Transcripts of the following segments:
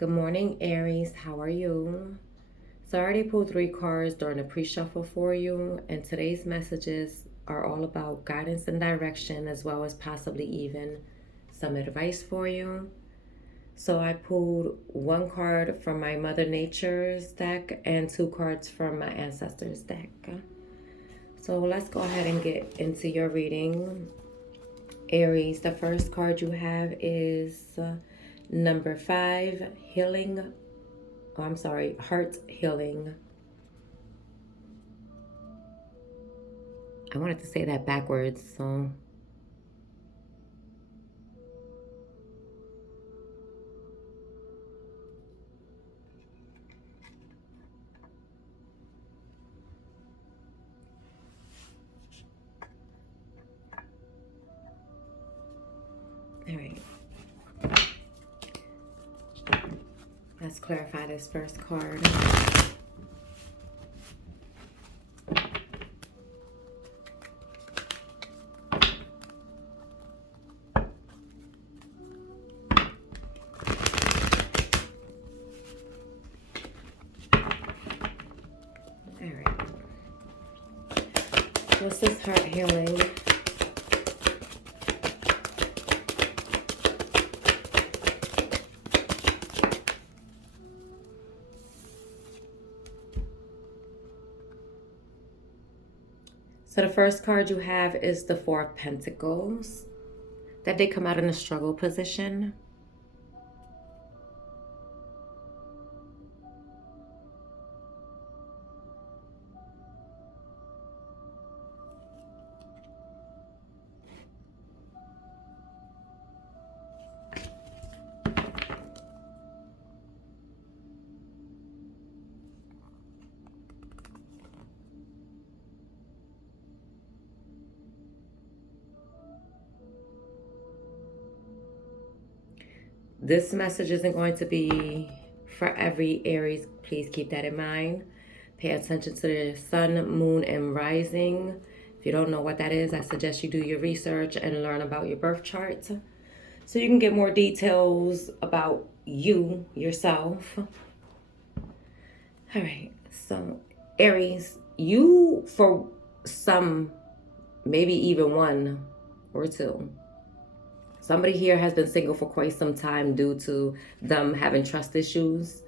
Good morning, Aries. How are you? So, I already pulled three cards during the pre shuffle for you, and today's messages are all about guidance and direction, as well as possibly even some advice for you. So, I pulled one card from my Mother Nature's deck and two cards from my Ancestors deck. So, let's go ahead and get into your reading. Aries, the first card you have is number 5, healing. Oh, I'm sorry, heart healing. I wanted to say that backwards, so. All right. Let's clarify this first card. All right. What's this heart healing? So the first card you have is the Four of Pentacles. That did come out in a struggle position. This message isn't going to be for every Aries. Please keep that in mind. Pay attention to the sun, moon, and rising. If you don't know what that is, I suggest you do your research and learn about your birth chart so you can get more details about you, yourself. All right, so Aries, you, for some, maybe even one or two, somebody here has been single for quite some time due to them having trust issues.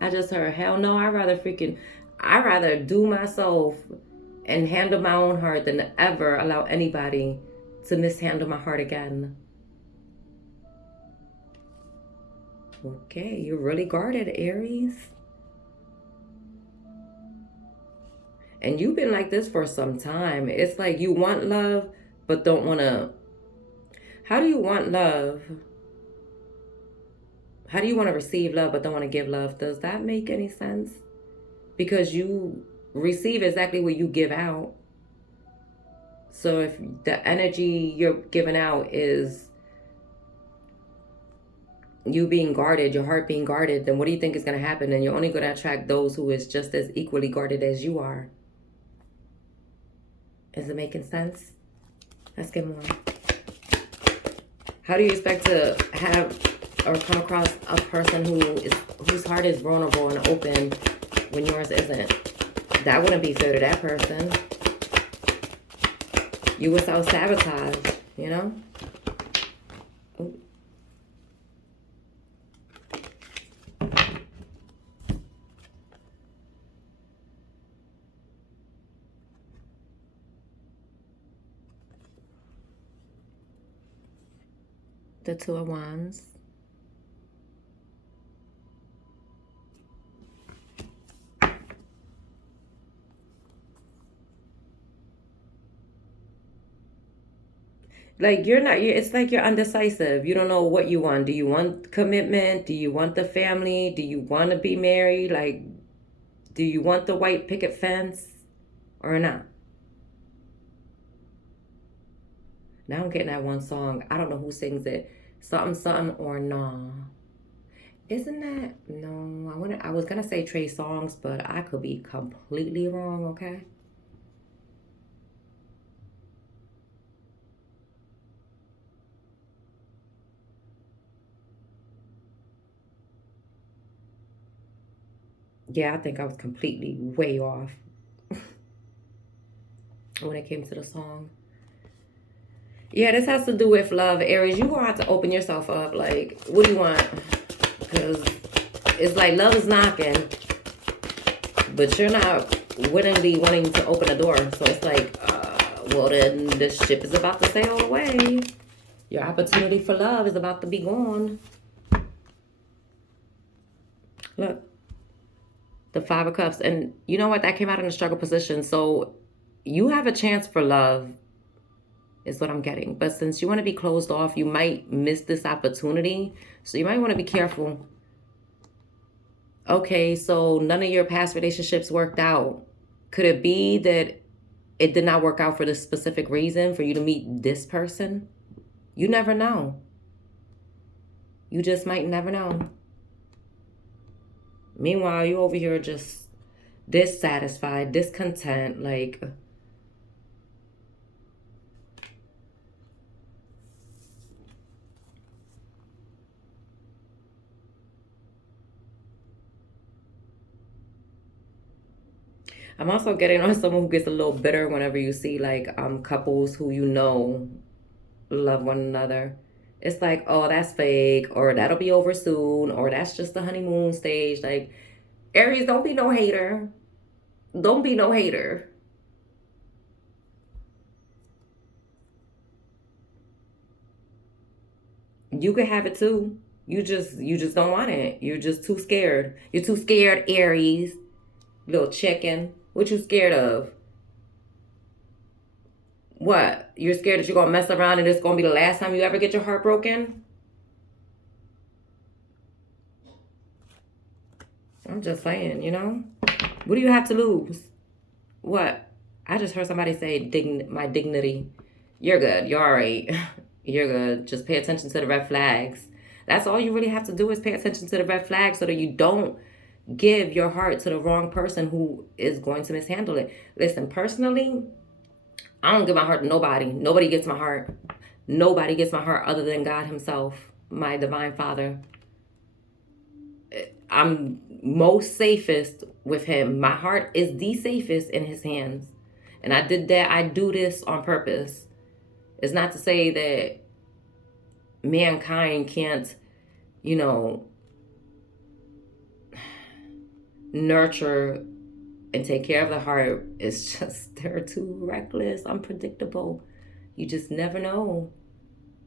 I just heard, hell no, I'd rather do myself and handle my own heart than ever allow anybody to mishandle my heart again. Okay, you're really guarded, Aries. And you've been like this for some time. It's like you want love, but don't want to. How do you want love? How do you want to receive love, but don't want to give love? Does that make any sense? Because you receive exactly what you give out. So if the energy you're giving out is you being guarded, your heart being guarded, then what do you think is going to happen? Then you're only going to attract those who is just as equally guarded as you are. Is it making sense? Let's get more. How do you expect to have or come across a person whose heart is vulnerable and open when yours isn't? That wouldn't be fair to that person. You would self-sabotage, you know? Ooh. The Two of Wands. Like it's like you're undecisive. You don't know what you want. Do you want commitment? Do you want the family? Do you want to be married? Like, do you want the white picket fence or not? Now I'm getting that one song. I don't know who sings it. Something, something, or nah. Isn't that? No, I was gonna say Trey Songs, but I could be completely wrong, okay? Yeah, I think I was completely way off when it came to the song. Yeah, this has to do with love, Aries. You gonna have to open yourself up. Like, what do you want? Because it's like love is knocking, but you're not willingly wanting to open the door. So it's like, well, then the ship is about to sail away. Your opportunity for love is about to be gone. Look, the Five of Cups. And you know what? That came out in a struggle position. So you have a chance for love, is what I'm getting. But since you want to be closed off, you might miss this opportunity. So you might want to be careful. Okay, so none of your past relationships worked out. Could it be that it did not work out for this specific reason for you to meet this person? You never know. You just might never know. Meanwhile, you over here just dissatisfied, discontent, like I'm also getting on someone who gets a little bitter whenever you see like couples who you know love one another. It's like, oh, that's fake, or that'll be over soon, or that's just the honeymoon stage. Like, Aries, don't be no hater. Don't be no hater. You could have it too. You just don't want it. You're just too scared. You're too scared, Aries. Little chicken. What you scared of? What? You're scared that you're gonna mess around and it's gonna be the last time you ever get your heart broken? I'm just saying, you know? What do you have to lose? What? I just heard somebody say my dignity. You're good. You're all right. You're good. Just pay attention to the red flags. That's all you really have to do is pay attention to the red flags so that you don't give your heart to the wrong person who is going to mishandle it. Listen, personally, I don't give my heart to nobody. Nobody gets my heart. Nobody gets my heart other than God Himself, my divine Father. I'm most safest with Him. My heart is the safest in His hands. And I did that. I do this on purpose. It's not to say that mankind can't, you know, nurture and take care of the heart. It's just they're too reckless, unpredictable. You just never know.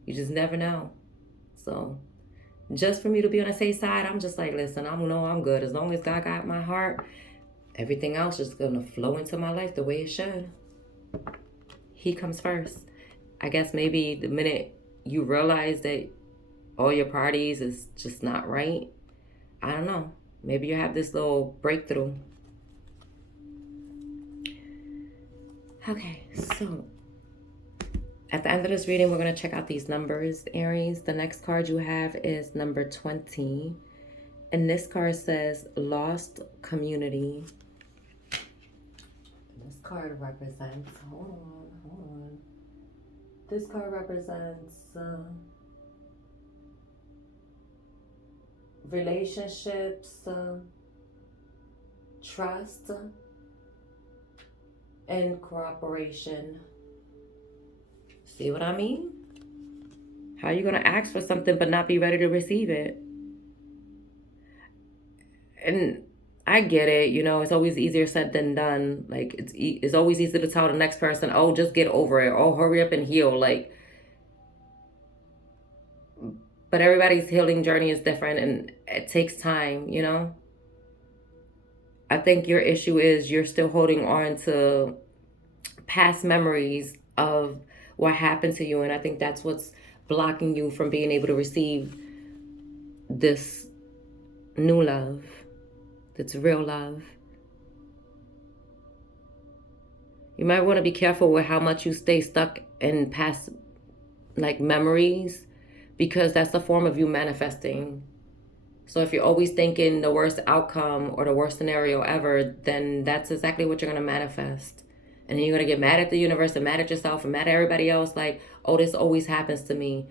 You just never know. So just for me to be on the safe side, I'm just like, listen, I know I'm good. As long as God got my heart, everything else is gonna flow into my life the way it should. He comes first. I guess maybe the minute you realize that all your priorities is just not right, I don't know. Maybe you have this little breakthrough. Okay, so at the end of this reading, we're going to check out these numbers, Aries. The next card you have is number 20. And this card says lost community. This card represents, hold on. This card represents relationships, trust, and cooperation. See what I mean? How are you going to ask for something but not be ready to receive it? And I get it, you know, it's always easier said than done. Like, it's always easy to tell the next person, oh, just get over it. Oh, hurry up and heal. Like, but everybody's healing journey is different and it takes time, you know? I think your issue is you're still holding on to past memories of what happened to you. And I think that's what's blocking you from being able to receive this new love. That's real love. You might want to be careful with how much you stay stuck in past like memories, because that's a form of you manifesting. So if you're always thinking the worst outcome or the worst scenario ever, then that's exactly what you're going to manifest. And then you're going to get mad at the universe and mad at yourself and mad at everybody else. Like, oh, this always happens to me,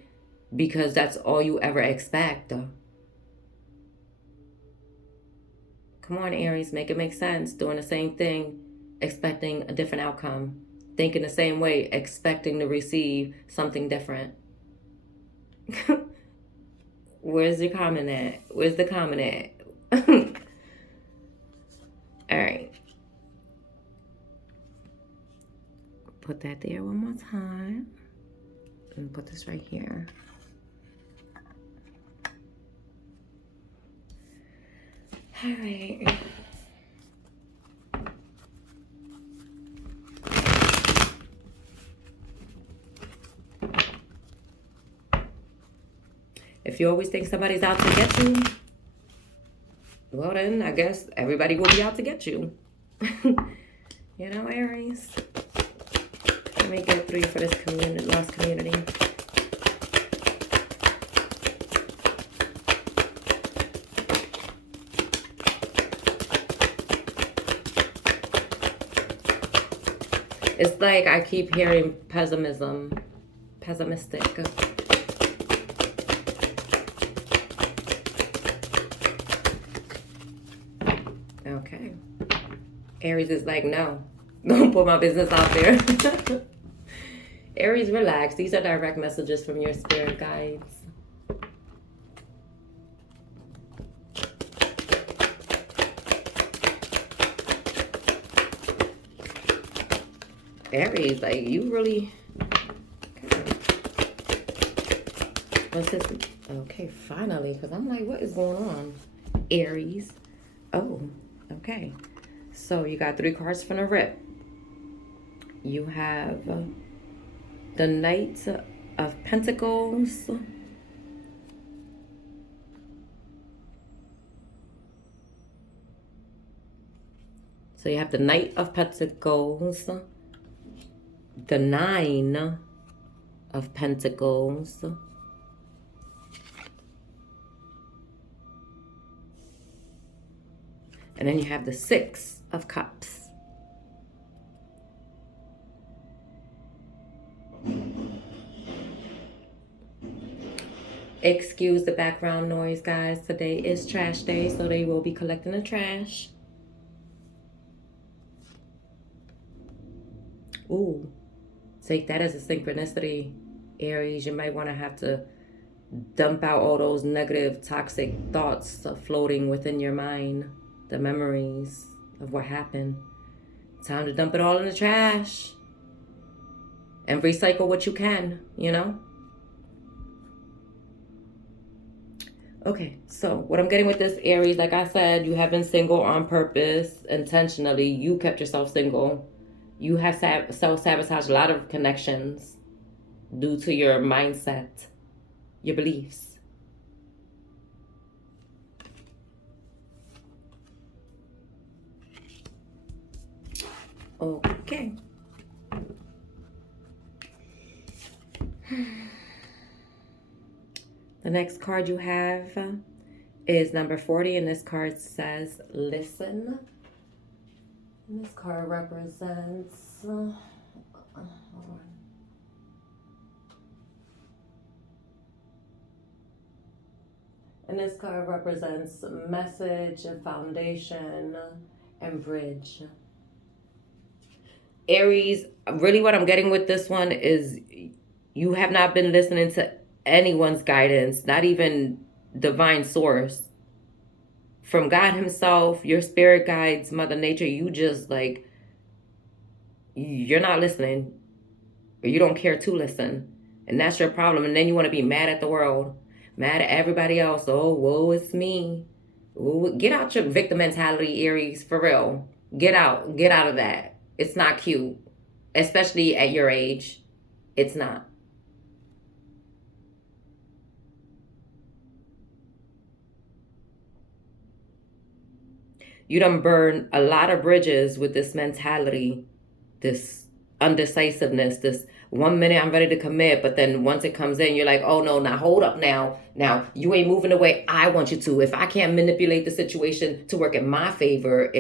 because that's all you ever expect. Come on, Aries, make it make sense. Doing the same thing, expecting a different outcome. Thinking the same way, expecting to receive something different. Where's your comment at? Where's the comment at? All right. Put that there one more time. And put this right here. All right. If you always think somebody's out to get you, well then, I guess everybody will be out to get you. You know, Aries? Let me get 3 for this lost community. It's like I keep hearing pessimistic. Okay. Aries is like, no, don't put my business out there. Aries, relax. These are direct messages from your spirit guides. Aries, like, you really... What's this? Okay, finally, because I'm like, what is going on? Aries. Oh, okay. So you got 3 cards from the rip. You have the Knight of Pentacles. So you have the Knight of Pentacles, the 9 of Pentacles, and then you have the 6 of Cups. Excuse the background noise, guys. Today is trash day, so they will be collecting the trash. Ooh, take that as a synchronicity, Aries. You might want to have to dump out all those negative, toxic thoughts floating within your mind, the memories of what happened. Time to dump it all in the trash and recycle what you can, you know? Okay, so what I'm getting with this, Aries, like I said, you have been single on purpose, intentionally. You kept yourself single. You have self-sabotaged a lot of connections due to your mindset, your beliefs. Okay. The next card you have is number 40, and this card says, listen. And this card represents... hold on. And this card represents message, foundation, and bridge. Aries, really what I'm getting with this one is you have not been listening to anyone's guidance, not even divine source. From God himself, your spirit guides, Mother Nature, you just like, you're not listening. Or you don't care to listen. And that's your problem. And then you want to be mad at the world. Mad at everybody else. Oh, woe, it's me. Ooh, get out your victim mentality, Aries, for real. Get out of that. It's not cute. Especially at your age. It's not. You done burn a lot of bridges with this mentality, this undecisiveness, this 1 minute I'm ready to commit, but then once it comes in, you're like, oh no, now hold up now. Now, you ain't moving the way I want you to. If I can't manipulate the situation to work in my favor,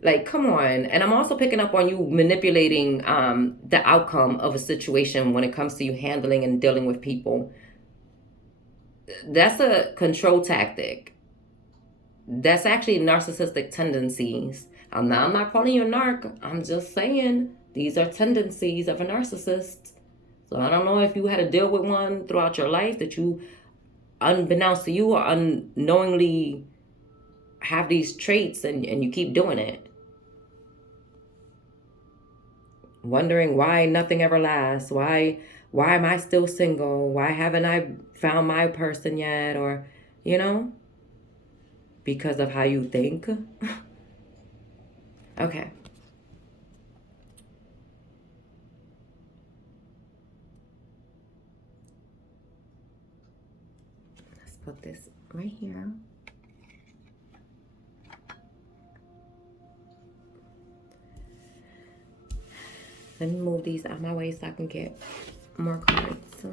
like, come on. And I'm also picking up on you manipulating the outcome of a situation when it comes to you handling and dealing with people. That's a control tactic. That's actually narcissistic tendencies. I'm not calling you a narc. I'm just saying these are tendencies of a narcissist. So I don't know if you had to deal with one throughout your life that you, unbeknownst to you, or unknowingly have these traits and you keep doing it. Wondering why nothing ever lasts. Why am I still single? Why haven't I found my person yet? Or, you know, because of how you think. Okay. Let's put this right here. Let me move these out of my way so I can get more cards.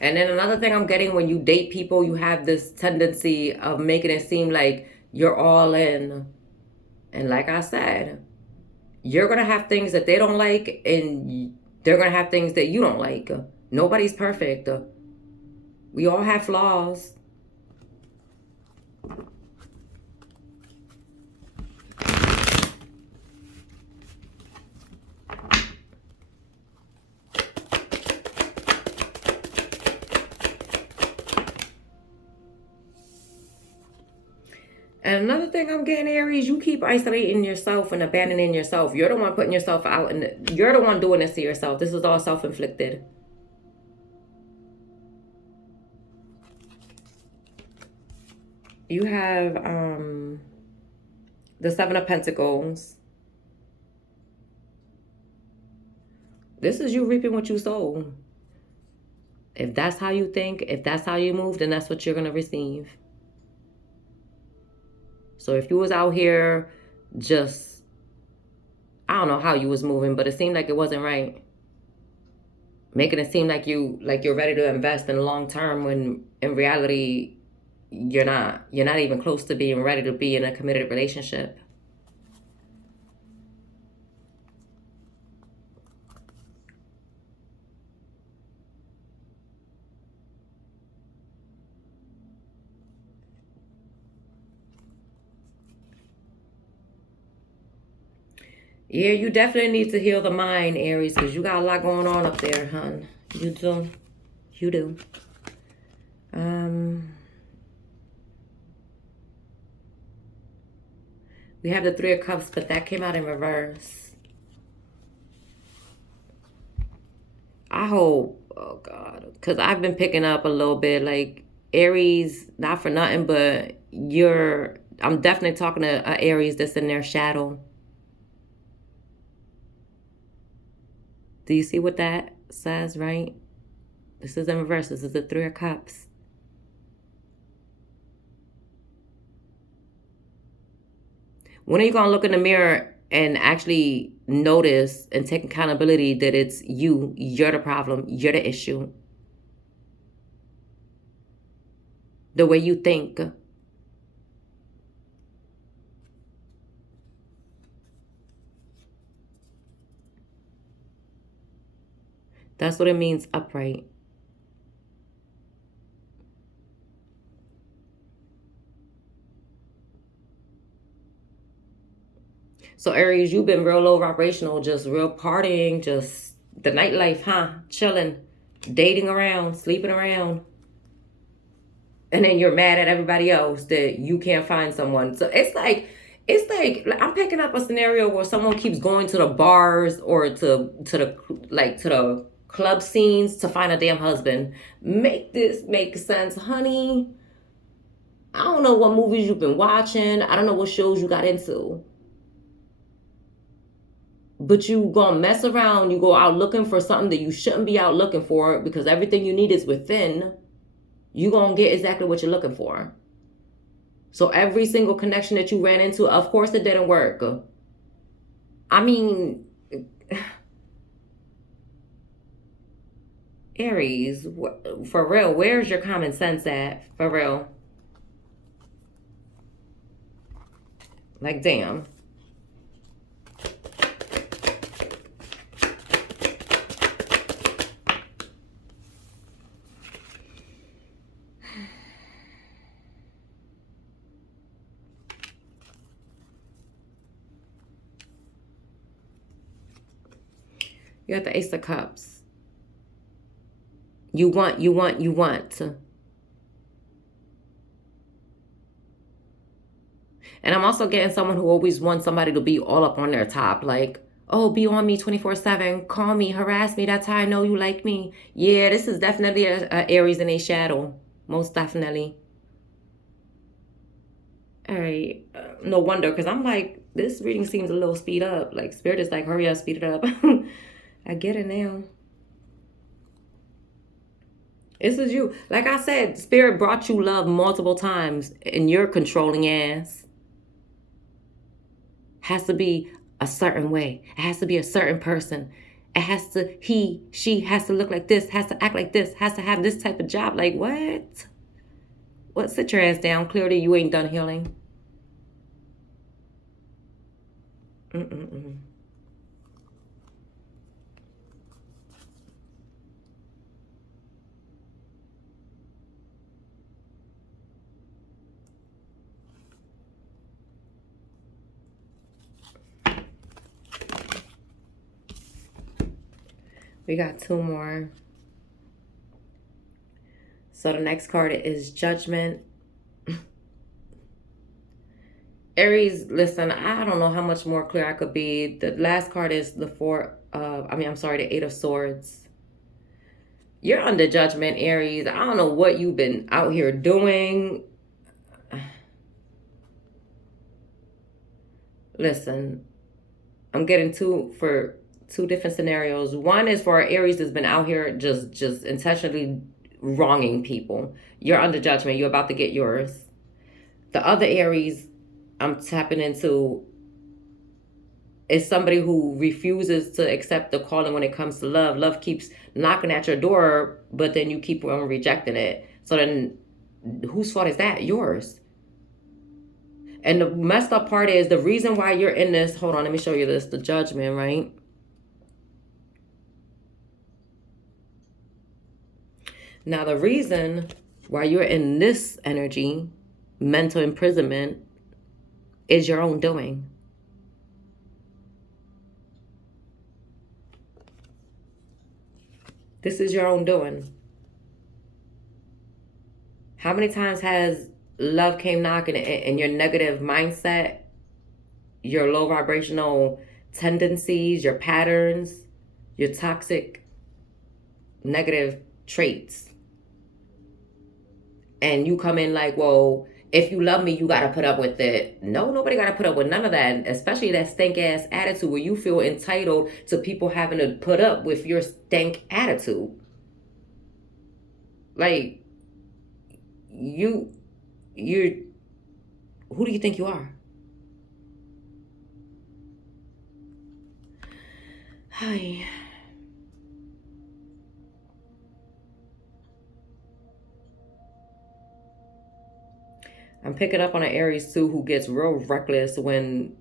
And then another thing I'm getting, when you date people, you have this tendency of making it seem like you're all in. And like I said, you're going to have things that they don't like, and they're going to have things that you don't like. Nobody's perfect. We all have flaws. And another thing I'm getting, Aries, you keep isolating yourself and abandoning yourself. You're the one putting yourself out, and you're the one doing this to yourself. This is all self-inflicted. You have the Seven of Pentacles. This is you reaping what you sow. If that's how you think, if that's how you move, then that's what you're going to receive. So if you was out here just, I don't know how you was moving, but it seemed like it wasn't right. Making it seem like you're ready to invest in the long term, when in reality you're not. You're not even close to being ready to be in a committed relationship. Yeah, you definitely need to heal the mind, Aries, because you got a lot going on up there, hon. You do. You do. We have the Three of Cups, but that came out in reverse. I hope, oh God, because I've been picking up a little bit, like, Aries, not for nothing, but I'm definitely talking to Aries that's in their shadow. Do you see what that says, right? This is in reverse. This is the Three of Cups. When are you going to look in the mirror and actually notice and take accountability that it's you? You're the problem. You're the issue. The way you think. That's what it means, upright. So Aries, you've been real low vibrational, just real partying, just the nightlife, huh? Chilling, dating around, sleeping around. And then you're mad at everybody else that you can't find someone. So it's like I'm picking up a scenario where someone keeps going to the bars or to the club scenes to find a damn husband. Make this make sense, honey. I don't know what movies you've been watching. I don't know what shows you got into. But you gonna mess around. You go out looking for something that you shouldn't be out looking for, because everything you need is within. You gonna get exactly what you're looking for. So every single connection that you ran into, of course it didn't work. I mean, Aries, for real, where's your common sense at? For real. Like, damn. You're at the Ace of Cups. You want, you want, you want. And I'm also getting someone who always wants somebody to be all up on their top. Like, oh, be on me 24/7. Call me, harass me. That's how I know you like me. Yeah, this is definitely a Aries in a shadow. Most definitely. All right. No wonder, because I'm like, this reading seems a little speed up. Like, Spirit is like, hurry up, speed it up. I get it now. This is you. Like I said, Spirit brought you love multiple times, and your controlling ass has to be a certain way. It has to be a certain person. It has to, she has to look like this, has to act like this, has to have this type of job. Like, what? What? Sit your ass down. Clearly, you ain't done healing. Mm-mm-mm. We got two more. So the next card is Judgment. Aries, listen, I don't know how much more clear I could be. The last card is the the Eight of Swords. You're under judgment, Aries. I don't know what you've been out here doing. Listen, I'm getting two different scenarios. One is for Aries that's been out here just intentionally wronging people. You're under judgment. You're about to get yours. The other Aries I'm tapping into is somebody who refuses to accept the calling when it comes to love. Love keeps knocking at your door, but then you keep on rejecting it. So then whose fault is that? Yours. And the messed up part is the reason why you're in this. Hold on, let me show you this. The Judgment, right? Now, the reason why you're in this energy, mental imprisonment, is your own doing. This is your own doing. How many times has love came knocking and your negative mindset, your low vibrational tendencies, your patterns, your toxic negative traits, and you come in like, well, if you love me, you got to put up with it. No, nobody got to put up with none of that, especially that stank ass attitude where you feel entitled to people having to put up with your stank attitude. Like, you're, who do you think you are? Hi. I'm picking up on an Aries too who gets real reckless when,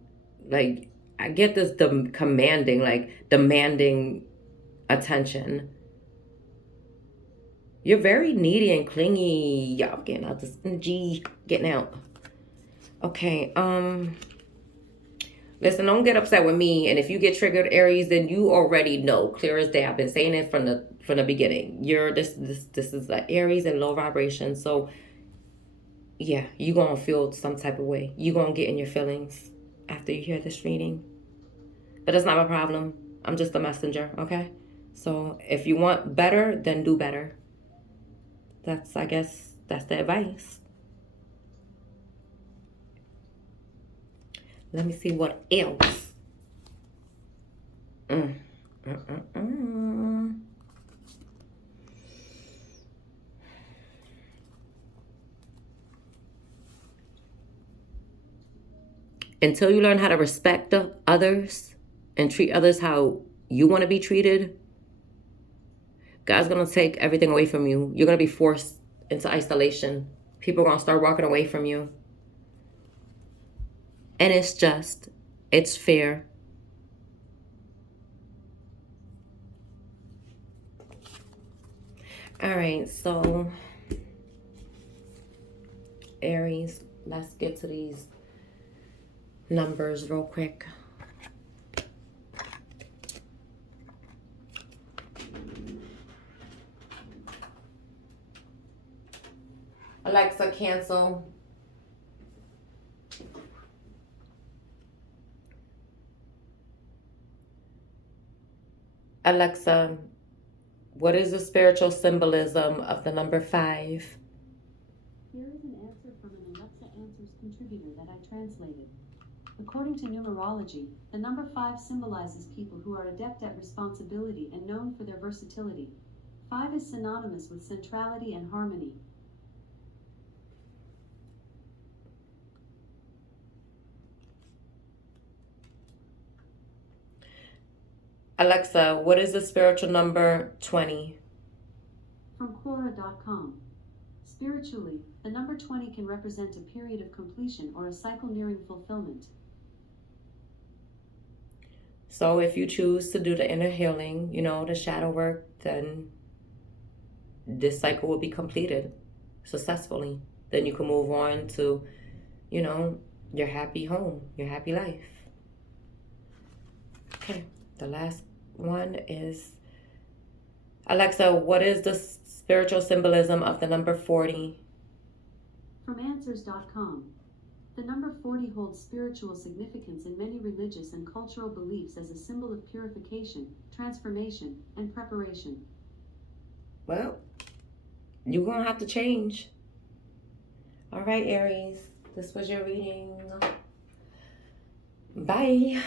like, I get this demanding attention. You're very needy and clingy. Y'all getting out this energy, getting out. Okay, listen, don't get upset with me. And if you get triggered, Aries, then you already know, clear as day. I've been saying it from the beginning. This is like Aries and low vibration. So yeah, you gonna feel some type of way. You gonna get in your feelings after you hear this reading. But that's not my problem. I'm just a messenger, okay? So if you want better, then do better. I guess that's the advice. Let me see what else. Until you learn how to respect others and treat others how you want to be treated, God's going to take everything away from you. You're going to be forced into isolation. People are going to start walking away from you. And it's just, it's fair. All right, so Aries, let's get to these numbers real quick. Alexa, cancel. Alexa, what is the spiritual symbolism of the number 5? Here is an answer from an Alexa Answers contributor that I translated. According to numerology, the number 5 symbolizes people who are adept at responsibility and known for their versatility. 5 is synonymous with centrality and harmony. Alexa, what is the spiritual number 20? From Quora.com. Spiritually, the number 20 can represent a period of completion or a cycle nearing fulfillment. So if you choose to do the inner healing, the shadow work, then this cycle will be completed successfully. Then you can move on to, your happy home, your happy life. Okay, the last one is, Alexa, what is the spiritual symbolism of the number 40? From Answers.com. The number 40 holds spiritual significance in many religious and cultural beliefs as a symbol of purification, transformation, and preparation. Well, you're going to have to change. All right, Aries, this was your reading. Bye.